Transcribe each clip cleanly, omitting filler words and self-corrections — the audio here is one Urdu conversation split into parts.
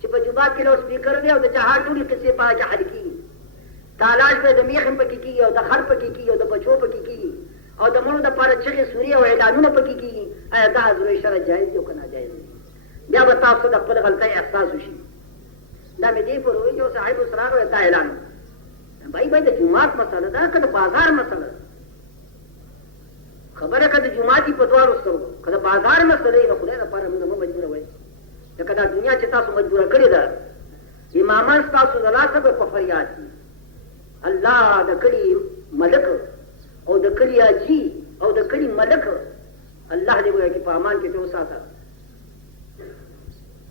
چې په جوبات کې لاؤډ سپیکر دی او د جهاد ټولې قصې په کې حل کېږي تالاش به د میخ پکې کېږي او د خر پکې کېږي او د بچو پکې کېږي او د مړو دپاره چغې سورې او اعلانونه پکې کېږي آیا دا حضور شرع جایز دی او که ناجایز دی بیا به تاسو د خپل غلطۍ احساس وشي دا مې دې پورې وایي چې صاحب اوس راغی دا اعلان بھائی د جومات مسله ده که د بازار مسله ده خبره که د جومات په دواړو سترګو که د بازار مسله یې نو خدای دپاره موږ مه مجبوروئ لکه دا دنیا چې تاسو مجبوره کړې ده امامان ستاسو د لاسه به په فریاد دي الله د کلي ملک او د کلي حاجي او د کلي ملک الله دې وایي چې په امان کې ته وساته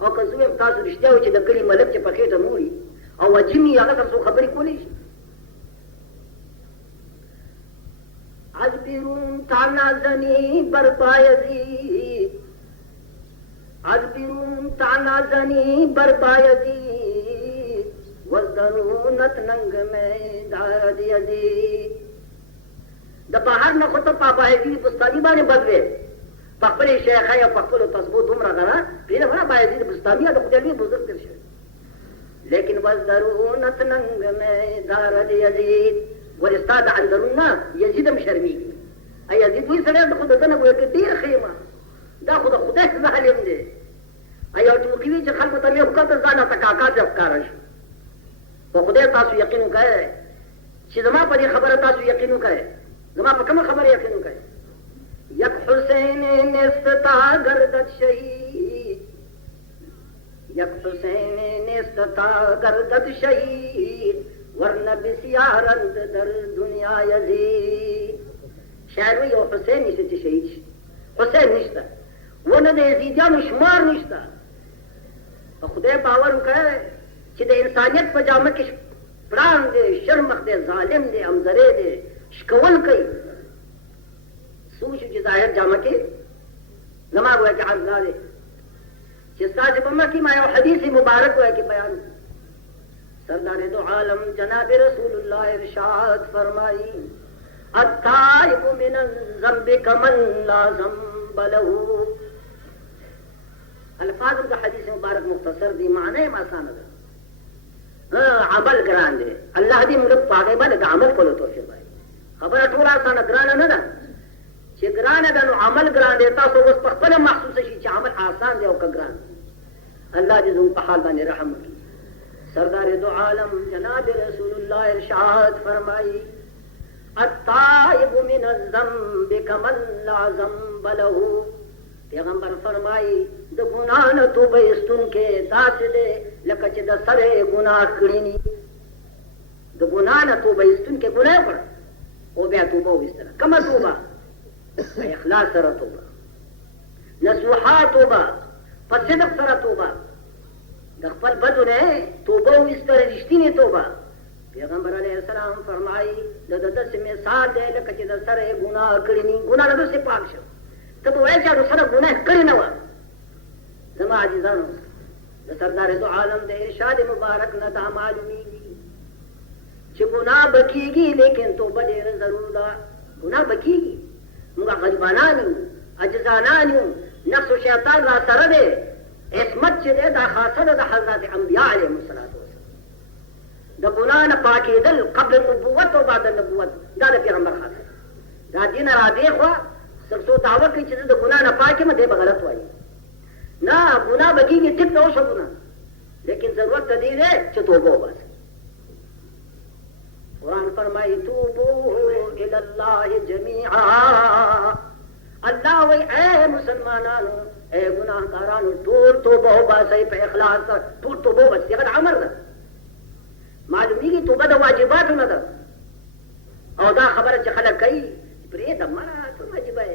او که زوی تاسو رښتیا و چې د کلی ملک چې پکې ته موري او وجنی هغه تاسو خبرې کولې شي عذبرون تعنازنی بربایزی عذبرون تعنازنی بربایزی وزدرونت ننگ میں دارد یزی د بهر نه خو ته پابایزی بستانی باندې بدوي پخپل شیخه یا پخپل تثبوت عمره غره پیره ولا بایزید بستانی د خدای بزرگ تر شي لیکن وزدرونت ننگ میں دارد یزید ورستاد عندنا یزید مشرمی ای یزید وی سره د خدای ته وایي ډیر خیمه دا خدای ظالم دی ای او ټوکی وی چې خلکو ته یو کته ځان ته کاکا ځ افکار شي په خدای تاسو یقین وکړئ چې زما په دې خبره تاسو یقین وکړئ زما په کومه خبره یقین وکړئ یک حسین نستا گردت شهید یک حسین نستا گردت شهید ورنه بسیارند در دنیا یزید شاعر وی او حسین نشته چې شهید شي حسین نشته ونه د یزیدیانو شمار نشته په خدای باور وکړئ چې د انسانیت په جامه کې پړان دی شرمخ دی ظالم دی امزری دی شکول کوي سوچو چې ظاهر جامه کې زما وایي چې عرض دی چې ستاسو په مخ کې ما یو حدیث مبارک وایي کې بیان سردار دو عالم جناب رسول الله ارشاد فرمائی التائب من الذنب كمن لا ذنب له الفاظ کا حدیث مبارک مختصر دی معنی ما آسان ده عمل ګران دی الله دې موږ پاګې باندې عمل کولو توفیق وایي خبره ټول آسان ګران نه ده چې ګران ده نو عمل ګران دی تاسو اوس په خپل محسوس شي چې عمل آسان دی او که ګران الله دې زموږ په حال باندې رحم وکړي سردار دو عالم جناب رسول الله ارشاد فرمائی التائب من الذنب كمن لا ذنب له پیغمبر فرمائی د ګناه نه توبه ایستونکی داسې دی لکه چې د سره ګناه کړي ني د ګناه نه توبه ایستونکی ګناه وکړه او بیا توبه وایستله کومه توبه اخلاص سره توبه نصوحا توبه په صدق سره توبه د خپل بدو نه توبه وایستله رښتینې توبه پیغمبر علیه السلام فرمایي د داسې مثال دی لکه چې د سره ګناه کړي ني ګناه نه داسې پاک شو ته به وایې چې د سره ګناه کړې نه وه زما عزیزانو د سردار دو عالم د ارشاد مبارک نه دا معلومیږي چې ګناه به کېږي لیکن توبه ډېره ضرور ده ګناه به کېږي موږ غریبانان یو عجزانان یو نفس و شیطان را سره دی عصمت چې دی دا خاصه ده د حضرت انبیا علیهم السلام د ګناه نه پاکېدل قبل النبوت او بعد النبوت دا د پیغمبر خاصه دا دین را دی خوا څو دعوه کوي چې د ګناه نه پاک یم دی به غلط وایي نه ګناه به کېږي ټیک ته وشو ګناه لیکن ضرورت ته دی دی چې توبه وباسي قرآن فرمایي توبوا الی الله جمیعا الله وایي اے مسلمانانو اے ګناهګارانو ټول توبه وباسئ په اخلاص سره ټول توبه وباسئ هغه عمل ده معلومیږي توبه د واجباتو نه ده او دا خبره چې خلک کوي پرې د مړه تو واجب ہے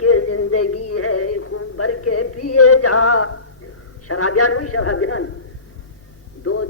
کی زندگی ہے خوب بھر کے پیے جا شرابیان وہی شرابیان 2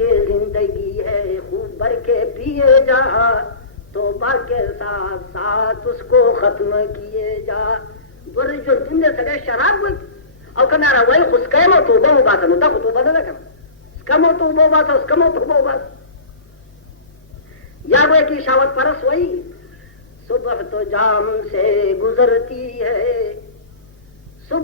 کی زندگی ہے خوب بھر کے پیے جا توبہ کے ساتھ ساتھ اس کو ختم کیے جا ور جو دن سره شراب وای او کنه راوي خو سکمو توبه وباسه نو دا توبه نه ده کنه سکمو توبه وباسه سکمو توبه وباسه یا وہ کہ شاوت پرس وہی صبح تو جام سے گزرتی ہے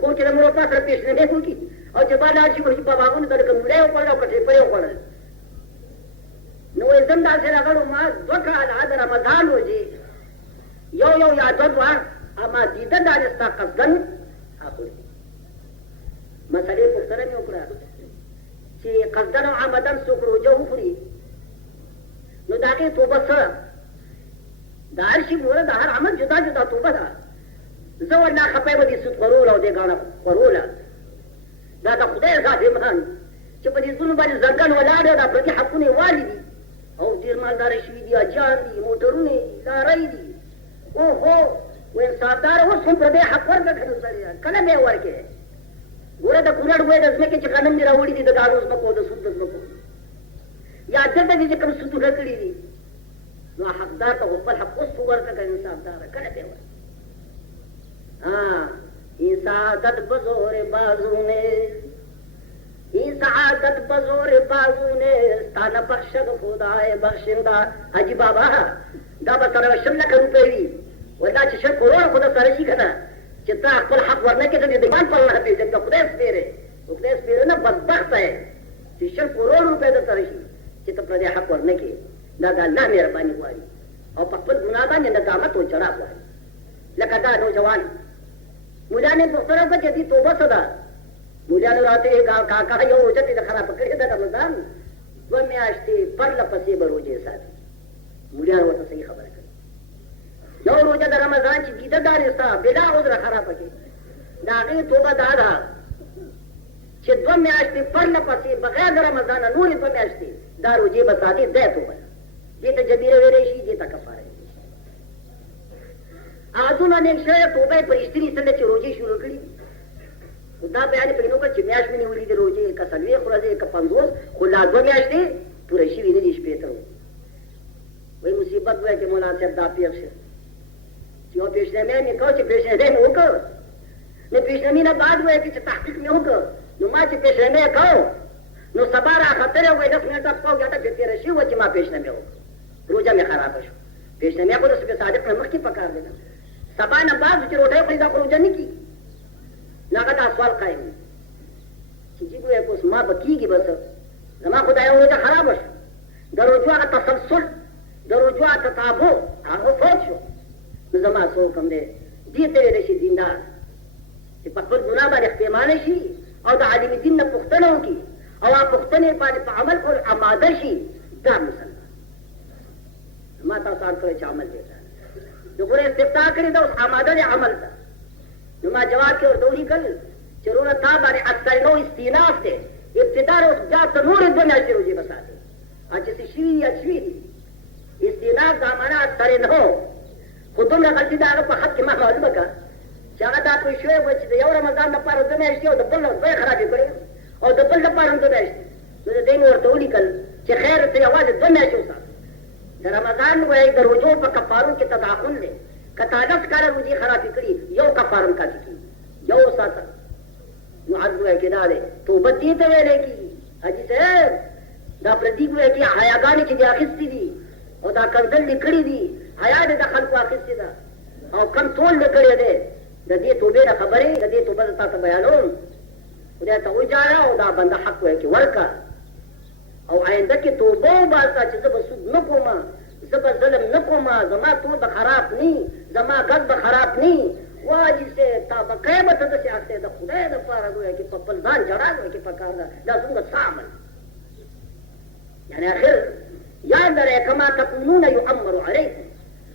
خو چې د مور پلار سره پیشنهادي وکړي او چې با لاړ شي وایي په باغونو ته لکه مولی وخوړل او کټې پرې وخوړل نو وایي زم داسې راغلو ما 2 کاله د رمضان روژې یو یا 2 اما دیده دا ستا قصدن اخلي مسئلې پوښتنه مې وکړه چې قصدن او عمدن څوک روژه وخوري نو د هغې توبه څه د هر شي ګوره د هر عمل جدا جدا توبه ده زه ورنه خفه به دې سود خورول او دې ګاڼه خوروله دا د خدای ظالمان چې په دې زړونو باندې زرګن ولاړ دی دا پردي حقونه یې والي دي او ډېر مالداره شوي دي اجان دي موټرونه دي لارۍ دي اوهو ویل صاحبداره اوس هم پردی حق ورکړه که نه سړیه کله مې ورکړې ګوره د کونړ وایي د ځمکې چې غنم دې راوړي دي د ګاډو ځمکو د سود د ځمکو یا دلته دې چې کوم سودونه کړي دي نو حقدار ته خو خپل حق اوس ورکړه که انصافداره کله مې ورکړه این سعادت بزور بازو ستانه بخشد خدای بخشنده حاجی بابا دا به سره 100 لکه روپۍ وي ولا چې 100 کروڑه خو د سره شي که نه چې تا خپل حق ورنکړې ته دې د ایمان په الله پېژنې ته خدای سپېرې نه بدبخته یې چې 100 کروڑ روپۍ در سره شي چې ته پردی حق ورنکړې دا د الله مهرباني غواړي او په خپل ګناه باندې ندامت او جرا غواړي لکه دا نوجوان مولانې پوښتنه وکړه چې دې توبه څه ده مولانو راته کاکا یو روژه دې د خرابه کړې ده رمضان 2 میاشتې پرله پسې به روژې ساتي مولانو ورته صحیح خبره کړې یو روژه د رمضان چې ګیده دارې ستا بلا عذره خرابه کړې د هغې توبه دا ده چې 2 میاشتې پرله پسې بغیر د رمضانه نورې 2 میاشتې دا روژې به ساتي دی توبه ده دې ته جبیره ویلی شي دې ته کفاره عادونه نیک شوی توبه یې په رښتینې سره چې روژې شروع کړي دا بیان پرې نو کړ چې میاشت مې نیولې دي روژې که 40 ورځې که 50 خو لا 2 میاشتې پوره شوي نه دي شپېته وایي مصیبت وایي چې مولانا صاحب دا پېښ شو چې یو پیشنهادي مې کړ چې پیشنهادي مې وکړ نو پیشنهادي نه بعد وایي چې تحقیق مې وکړ نو ما چې پیشنهادي یې کړ نو سبا راختلی وایي 10 منټه شپه او ګټه پرې تېره شوې وه چې ما پیشنهادي وکړ روژه مې خرابه شو پیشنهادي خو د صبح صادق نه مخکې پکار دی سبا نه بعد چې روټۍ خوري دا خو روژه نه کېږي نو هغه دا سوال قایم دی چې جی وایي اوس ما به کېږي بس زما خو دا یو روژه خرابه شو د روژو هغه تسلسل د روژو هغه تتابع هغه فوت شو نو زما څه حکم دی دې ته ویلی شي دیندار چې په خپل ګناه باندې اختیمانه شي او د عالم دین نه پوښتنه وکړي او هغه پوښتنې باندې په عمل کول اماده شي دا مسلمان ما تاسو اړ کړی چې عمل دی نو ګوره استفتاء کړې ده اوس اماده دی عمل ته نو ما جواب کې ورته ولیکل چې وروره تا باندې اکثرینو استیناف دی ابتدا اوس بیا ته نورې 2 میاشتې روژې به ساتې او چې څه شوي یا شوي دي استیناف دا معنا اکثرینو خو دومره غلطي د هغه په خط کې ما معلومه کړه چې هغه دا پوه شوی و چې د یو رمضان لپاره 2 میاشتې او د بل 2 خرابې کړې او د بل لپاره هم 2 میاشتې نو د دې مې ورته ولیکل چې خیر ته یوازې 2 میاشتې وساته د رمضان وایي د روژو په کفارو کې تداخل دی که تا 10 کاله روژې خرابې کړي یو کفاره هم کافي کېږي یو وساته نو عرض وایي چې دا دی توبه دې ته ویلی کېږي حاجي صاحب دا پردي وایي چې حیاګانې چې دې اخیستې دي او دا کنځل دې کړي دي حیا دې د خلکو اخیستې ده او کنټرول دې کړی دی د دې توبې نه خبرې د دې توبه زه تا ته بیانوم خدای ته وجاړه او دا بنده حق وایي چې ورکړه او آینده کې توبه وباسه چې زه به سود نه کوم زه به ظلم نه کوم زما تور به خراب نه زما غږ به خراب نه واجي صاحب تا به قیامت ته داسې اخته د خدای دپاره ګویا چې په خپل ځان جړا ګویا چې پکار ده دا څومره څه عمل یعنې اخر یاد لرئ کما تکونون یعمر علیکم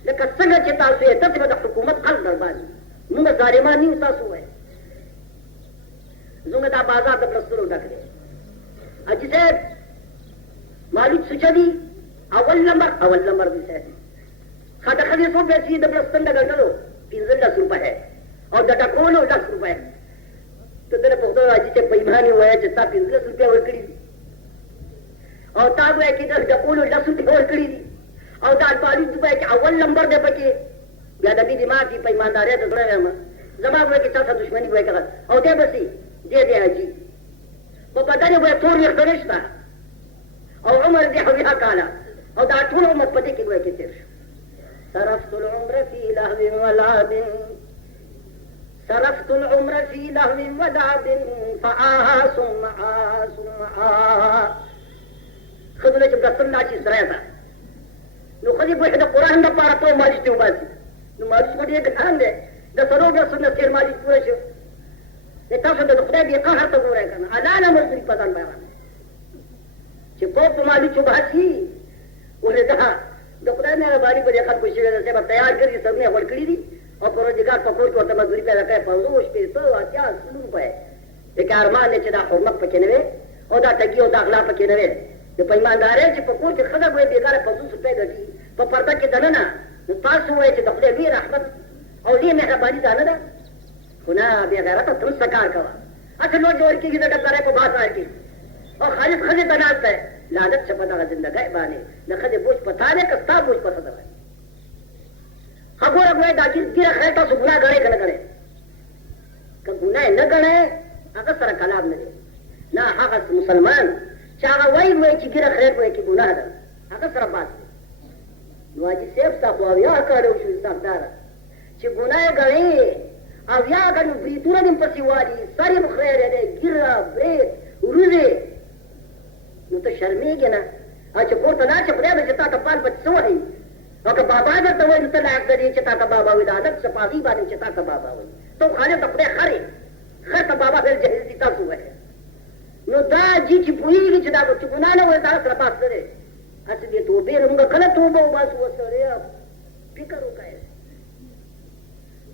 لکه څنګه چې تاسو یې داسې به د حکومت قلب در باندې موږ ظالمان نه یو تاسو وایي زموږ دا بازار د پلسترو ډک دی حاجي صاحب مالک سوچا دی اول نمبر دی صاحب خاطر خدي څو پیسې د پلستر نه ګټلو 15 روپۍ او د ټکولو 10 روپۍ ته دې په خدای راځي چې په ایمان وایي چې تا 15 روپۍ ورکړي او تا وایي چې د ټکولو 10 روپۍ ورکړي او دا مالک وایي چې اول نمبر دی پکې بیا د دې دماغي په ایماندارۍ ته زړه وایم زما وایي چې تاسو دښمني وایي کړه او دې بسي دې حاجي په بدن وایي تور یې خرشته او عمر دې حویها کاله او دا ټول عمر په دې کې وایي کې تیر شو صرفت العمر في لهو ولعب صرفت العمر في لهو ودعب فآها ثم خذوا لك بقصرنا شي سريعة نو خذي بوحدة القرآن دا بارتو ماليش تيوباسي نو ماليش قد يقتان ده صلوب يصرنا سير ماليش پورشو نتاشو ده خدای بي قهر تقوري كنا علانا مزدري پتان بيران چه کوپ ماليش تيوباسي ولدها ده خدای میرا باری پر یقل کشی ویده سیبا تیار کری سب نے اول کری دی اور پروردگار پکور کو ورته مزدوری پیدا کړي پوزوش پیسو اتیا سلون پې د کارمان نه چې دا حرمت پکې نه وي او دا ټګي او دا اخلاق پکې نه وي د پیمانداري چې پکور کې خدای به بیګاره پوزوش پیدا کړي په پرده کې دننه نو تاسو وایي چې د خدای وی رحمت او دې مهرباني ده نه ده خو نه بیا غیرت تر څه کار کوه اته نو جوړ کېږي د ډبره په بازار کې او خالص خزه بناته لعنت چې په دغه ژوندۍ باندې نه خدای بوج پتا نه کستا بوج پتا ده خبر اگوئے داخل گر خیتا سو گناہ گڑے کنا کرے کہ گناہ نہ گڑے اگر سر کلام نہ دے نہ حق مسلمان چاہا وہی ہوئے چی گر خیر ہوئے کی گناہ دا اگر سر بات دے نواجی سیب سا خواہ یا کارے وشو ساک دارا چی گناہ گڑے او یا گڑے بریتورا دن پسی والی ساری مخیر ہے گر بریت روزے نو تو شرمی گے نا اچھا کورتا نا چا خدای بچتا تا پال بچ سو ہے او که بابا درته وایي نو ته لایق دی چې تا ته بابا وایي د عادت صفاغي باندې چې تا ته بابا وایي ته خالق د خدای خر یې خر ته بابا ویل جهیز دي تاسو وایي نو دا جي چې پوهېږي چې دا چې ګناه نه وایي دا سره پاس نه دی هسې دې توبې نه موږ کله توبه وباسو ورسره فکر وکړئ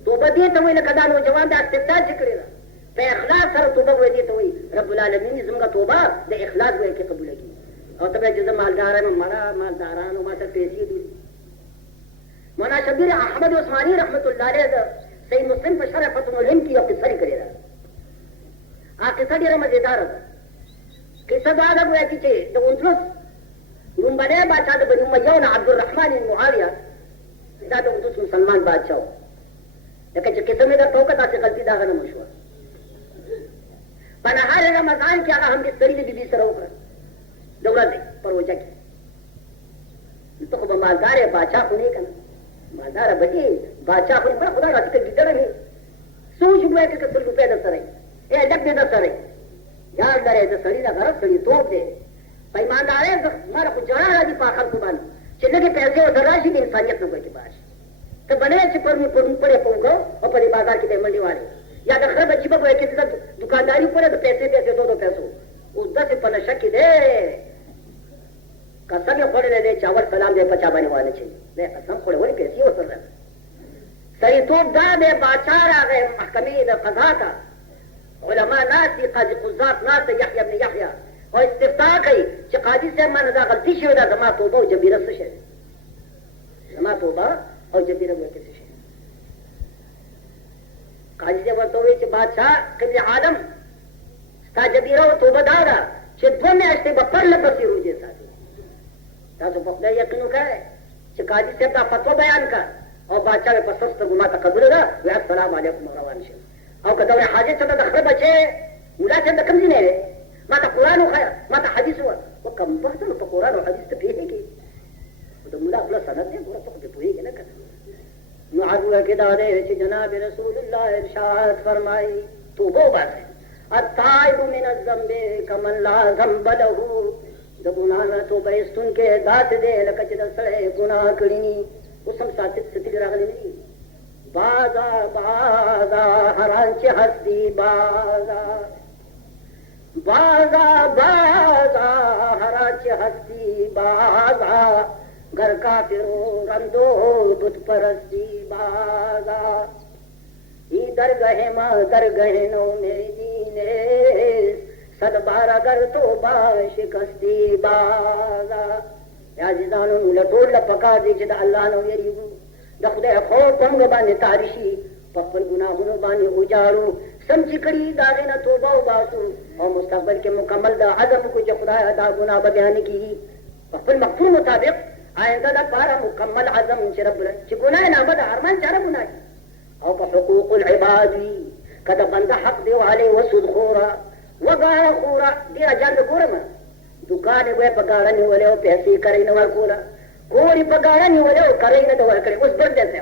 توبه دې ته وایي لکه دا نوجوان د استبداد چې کړې ده په اخلاص سره توبه وایي دې ته وایي رب العالمین زموږ توبه د اخلاص وایي کې قبوله کړي او ته به چې زه مالدار یم مړه مالدارانو ما ته پیسې دي مولانا شبیر احمد عثمانی رحمت اللہ علیہ دا صحیح مسلم پر شرح فتح ملہم کی یو قصہ کرے دا قصہ ډیره مزیدار ده قصہ دا ده گویا چې د اندلس لومبنی باچا د بني امیه نه عبدالرحمن بن معاویه دا د اندلس مسلمان باچا و لکه چې قصه مې درته وکړه داسې غلطي د هغه نه وشوه په نهار رمضان کې هغه هم بستري د بیبي سره وکړه د ورځې په روژه کې ته خو به مالدار یې باچا خو نه که نه مالدار بچی بادشاہ خود بڑا خدا راتی کا گیدڑ ہے سوچ ہوئے کہ 70 روپے در سرے اے لگ دے در سرے یار درے در سڑی دا غرب سڑی توپ دے پیماندار ہے مارا کچھ جڑا راجی پاخر کو بان چلے کے پیسے اور دراشی کی انسانیت نہ کوئی باش تو بنے سے پر پڑے پہنچ گو اور پری بازار کی دے منڈی والے یا در خراب اچھی بابا کسی کا دکانداری پڑے تو پیسے دو پیسوں اس 10 پر نشہ کی دے قسم یې خوړلی دی چاول سلام دی په چا باندې وانه چوي دی قسم خوړی ولې پیسې ورسره سړیتوب دا دی باچا راغی محکمې د قضا ته علما ناست دي قاضي قضات ناست دی یحیی ابن یحیی او استفتاء کوي چې قاضي صاحب مانه دا غلطي شوې ده زما توبه او جبیره څه شی زما توبه او جبیره وایي څه شی قاضي صاحب ورته وایي چې بادشاه قبل عالم ستا جبیره او توبه دا ده چې 2 میاشتې به پرله پسې روژې ساتي تاسو په خدای یقین وکړئ چې قاضي صاحب دا فتوا بیان کړ او باچا یې په سسته ګما ته قبوله ده وایي السلام علیکم روان شي او که دور حاجت ته د خره بچی ملا صاحب د کوم ځای نه دی ما ته قرآن وښیه ما ته حدیث ووایه و کم بخته نو په قرآن او حدیث ته پوهېږي د ملا خوله سند دی ګوره ته خو دې پوهېږي نه که نو عرض کې دا دی چې جناب رسول الله ارشاد فرمایي توبه وباسئ التائب من الذنب کمن لا ذنب له د ګناه نه توبه ایستونکی داسې دی لکه چې د سړی ګناه کړي اوس هم ستلي راغلي نه دي بازا بازا هران چې هستی بازا بازا بازا هران چې هستی بازا گر کافرو رندو بت پرستی بازا ای درگاہ ما درگاہ نو میری دینے صد بار اگر تو با شکستی بازا یا عزیزانو لټول پکار دی چې د الله نو یریږو د خدای خوف څنګه باندې تاریشي په خپل ګناهونو باندې وجاړو سم چې کړي دا غنه توبه وباسو او مستقبل کې مکمل د عزم کو چې خدای دا ګناه به بیان کړي په خپل مقصود مطابق آینده د پاره مکمل عزم چې رب چې ګناه نه بد ارمان چاره ګناه او په حقوق العباد کله بنده حق دی والے وسود خورا وګاړه خورا ډیر جان ګورم دکان یې په گاړه نیولې او پیسې کړې نه ورکوله کوری په گاړه نیولې او کړې نه ورکړې اوس بر دې ځه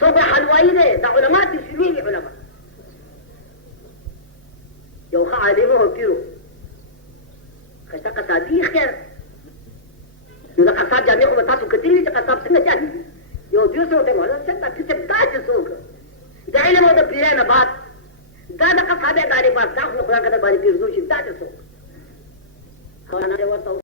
صوب حلوائي ده علماء تسويني علماء يو خالمه كيرو خشتا قصابي خير يو قصاب جامعه بتاسو كتير لي قصاب سنة جاني يو ديوسو تمولا سنة تسبتاج سوق ده علمه ده بيرانا بعد دا د قصابه داري بس دا خو خدای کده باندې پیرزو شي دا څه مولانا ورته